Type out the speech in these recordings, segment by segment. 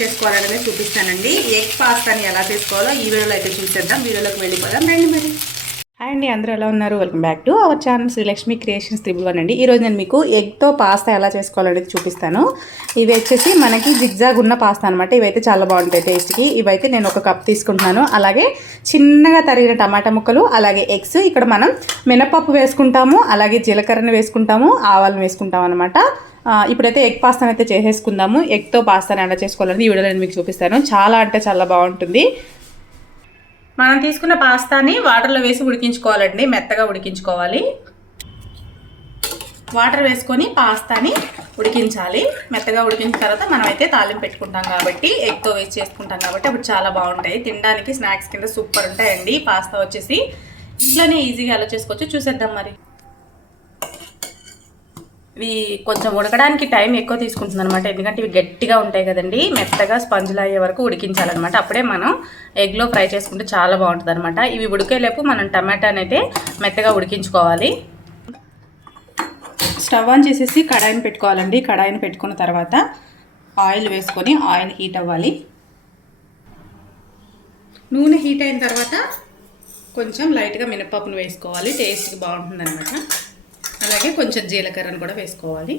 చేసుకోవాలనేది చూపిస్తానండి. ఎగ్ పాస్తాని ఎలా చేసుకోవాలో ఈ వీడియోలో అయితే చూసేద్దాం. వీడియోలోకి వెళ్ళిపోదాం. రండి మరి. అండి అందరూ ఎలా ఉన్నారు? Welcome back to our channel Srilakshmi creations triple one అండి. ఈరోజు నేను మీకు ఎగ్తో పాస్తా ఎలా చేసుకోవాలనేది చూపిస్తాను. ఇవి వచ్చేసి మనకి జిగ్జాగ్ ఉన్న పాస్తా అనమాట ఇవైతే చాలా బాగుంటాయి టేస్ట్కి ఇవైతే నేను ఒక కప్ తీసుకుంటున్నాను. అలాగే చిన్నగా తరిగిన టమాటా ముక్కలు అలాగే ఎగ్స్. ఇక్కడ మనం మినపప్పు వేసుకుంటాము అలాగే జీలకర్రని వేసుకుంటాము ఆవాలను వేసుకుంటాం అనమాట ఇప్పుడైతే ఎగ్ పాస్తాను అయితే చేసేసుకుందాము. ఎగ్తో పాస్తాను ఎలా చేసుకోవాలని ఈ వీడియోలో నేను మీకు చూపిస్తాను. చాలా అంటే చాలా బాగుంటుంది. మనం తీసుకున్న పాస్తాని వాటర్లో వేసి ఉడికించుకోవాలండి మెత్తగా ఉడికించుకోవాలి. వాటర్ వేసుకొని పాస్తాని ఉడికించాలి. మెత్తగా ఉడికించిన తర్వాత మనం అయితే తాలింపు పెట్టుకుంటాం కాబట్టి ఎగ్తో వేసి చేసుకుంటాం కాబట్టి అప్పుడు చాలా బాగుంటాయి. తినడానికి స్నాక్స్ కింద సూపర్ ఉంటాయండి. పాస్తా వచ్చేసి ఇంట్లోనే ఈజీగా ఎలా చేసుకోవచ్చు చూసేద్దాం మరి. ఇవి కొంచెం ఉడకడానికి టైం ఎక్కువ తీసుకుంటుంది అనమాట ఎందుకంటే ఇవి గట్టిగా ఉంటాయి కదండి. మెత్తగా స్పంజ్లు అయ్యే వరకు ఉడికించాలన్నమాట. అప్పుడే మనం ఎగ్లో ఫ్రై చేసుకుంటే చాలా బాగుంటుంది అనమాట ఇవి ఉడికేలేపు మనం టమాటాని అయితే మెత్తగా ఉడికించుకోవాలి. స్టవ్ ఆన్ చేసేసి కడాయిని పెట్టుకోవాలండి. కడాయిని పెట్టుకున్న తర్వాత ఆయిల్ వేసుకొని ఆయిల్ హీట్ అవ్వాలి. నూనె హీట్ అయిన తర్వాత కొంచెం లైట్గా మినపప్పును వేసుకోవాలి. టేస్ట్కి బాగుంటుంది అనమాట అలాగే కొంచెం జీలకర్రను కూడా వేసుకోవాలి.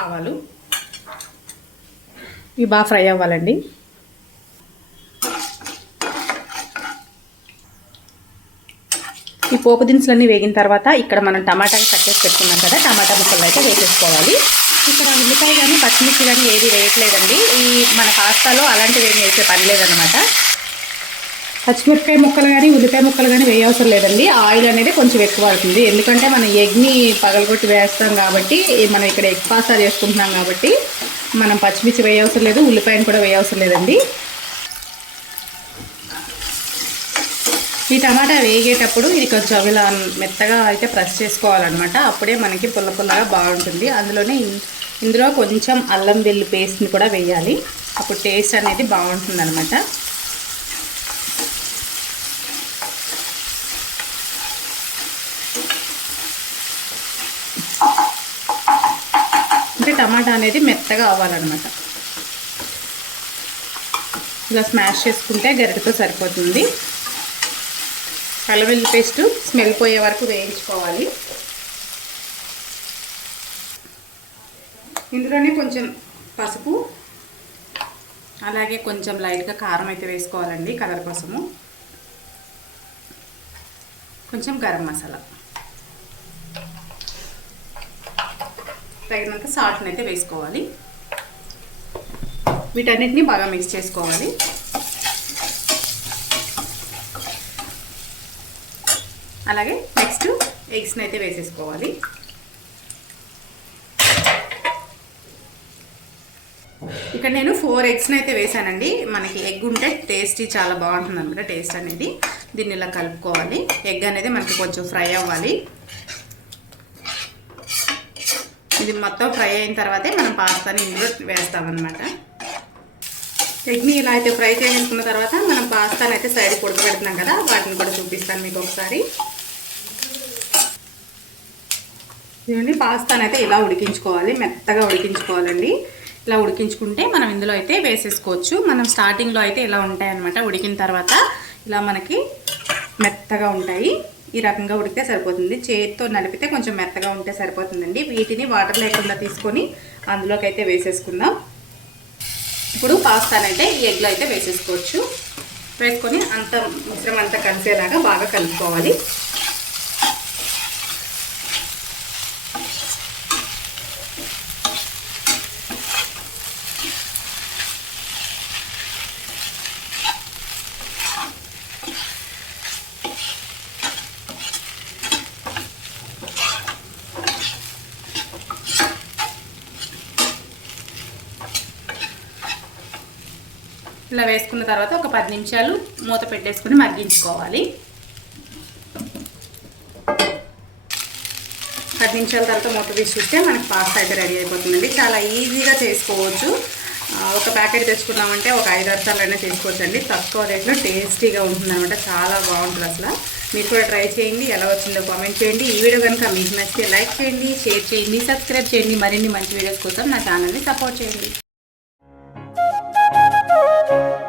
ఆవాలు. ఇవి బాగా ఫ్రై అవ్వాలండి. ఈ పోపు దినుసులన్నీ వేగిన తర్వాత ఇక్కడ మనం టమాటాని కట్ చేసి పెట్టుకున్నాం కదా టమాటా ముక్కలు అయితే వేసేసుకోవాలి. ఇక్కడ ఉల్లిపాయ కానీ పచ్చిమిర్చి కానీ ఏది వేయట్లేదండి. ఈ మన పాస్తాలో అలాంటివి ఏమి వేసే పని లేదనమాట పచ్చిమిరపకాయ ముక్కలు కానీ ఉల్లిపాయ ముక్కలు కానీ వేయవసరం లేదండి. ఆయిల్ అనేది కొంచెం ఎక్కువ అవుతుంది ఎందుకంటే మనం ఎగ్ని పగలగొట్టి వేస్తాం కాబట్టి మనం ఇక్కడ ఎగ్ పాసా చేసుకుంటున్నాం కాబట్టి మనం పచ్చిమిర్చి వేయవసరం లేదు ఉల్లిపాయను కూడా వేయవసరం లేదండి. ఈ టమాటా వేగేటప్పుడు ఇది కొంచెం ఇలా మెత్తగా అయితే ప్రెస్ చేసుకోవాలన్నమాట. అప్పుడే మనకి పుల్ల పుల్లగా బాగుంటుంది. అందులోనే ఇందులో కొంచెం అల్లం వెల్లు పేస్ట్ని కూడా వేయాలి. అప్పుడు టేస్ట్ అనేది బాగుంటుంది అనమాట అంటే టమాటా అనేది మెత్తగా అవ్వాలన్నమాట. ఇలా స్మాష్ చేసుకుంటే గరిటతో సరిపోతుంది. అల్లవెల్లి పేస్ట్ స్మెల్ పోయే వరకు వేయించుకోవాలి. ఇందులోనే కొంచెం పసుపు అలాగే కొంచెం లైట్గా కారం అయితే వేసుకోవాలండి కలర్ కోసము. కొంచెం గరం మసాలా. తగినంత సాల్ట్ని అయితే వేసుకోవాలి. వీటన్నిటిని బాగా మిక్స్ చేసుకోవాలి. అలాగే నెక్స్ట్ ఎగ్స్ని అయితే వేసేసుకోవాలి. ఇక్కడ నేను ఫోర్ ఎగ్స్ని అయితే వేసానండి. మనకి ఎగ్ ఉంటే టేస్టీ చాలా బాగుంటుంది అనమాట టేస్ట్ అనేది. దీన్ని ఇలా కలుపుకోవాలి. ఎగ్ అనేది మనకి కొంచెం ఫ్రై అవ్వాలి. ఇది మొత్తం ఫ్రై అయిన తర్వాతే మనం పాస్తాని ఇందులో వేస్తామన్నమాట. ఎగ్ని ఇలా అయితే ఫ్రై చేసుకున్న తర్వాత మనం పాస్తాని అయితే సైడ్ పెడుతున్నాం కదా వాటిని కూడా చూపిస్తాను మీకు ఒకసారి. చూడండి పాస్తాని అయితే ఇలా ఉడికించుకోవాలి మెత్తగా ఉడికించుకోవాలండి. ఇలా ఉడికించుకుంటే మనం ఇందులో అయితే వేసేసుకోవచ్చు. మనం స్టార్టింగ్లో అయితే ఇలా ఉంటాయి అనమాట ఉడికిన తర్వాత ఇలా మనకి మెత్తగా ఉంటాయి. ఈ రకంగా ఉడికితే సరిపోతుంది. చేతితో నలిపితే కొంచెం మెత్తగా ఉంటే సరిపోతుందండి. వీటిని వాటర్ లేకుండా తీసుకొని అందులోకి అయితే వేసేసుకుందాం. ఇప్పుడు పాస్తానైతే ఈ ఎగ్లో అయితే వేసేసుకోవచ్చు. వేసుకొని అంత మిశ్రమంతా అంతా కలిసేలాగా బాగా కలుపుకోవాలి. ఇలా వేసుకున్న తర్వాత ఒక పది నిమిషాలు మూత పెట్టేసుకుని మగ్గించుకోవాలి. పది నిమిషాల తర్వాత మూత తీసి చూస్తే మనకి పాస్తా అయితే రెడీ అయిపోతుందండి. చాలా ఈజీగా చేసుకోవచ్చు. ఒక ప్యాకెట్ తెచ్చుకున్నామంటే ఒక ఐదు అర్థాలైనా చేసుకోవచ్చండి. తక్కువ రేట్లో టేస్టీగా ఉంటుంది అనమాట చాలా బాగుంటుంది అసలు. మీరు కూడా ట్రై చేయండి. ఎలా వచ్చిందో కామెంట్ చేయండి. ఈ వీడియో కనుక మీకు నచ్చితే లైక్ చేయండి షేర్ చేయండి సబ్స్క్రైబ్ చేయండి. మరిన్ని మంచి వీడియోస్ కోసం నా ఛానల్ని సపోర్ట్ చేయండి. thank you.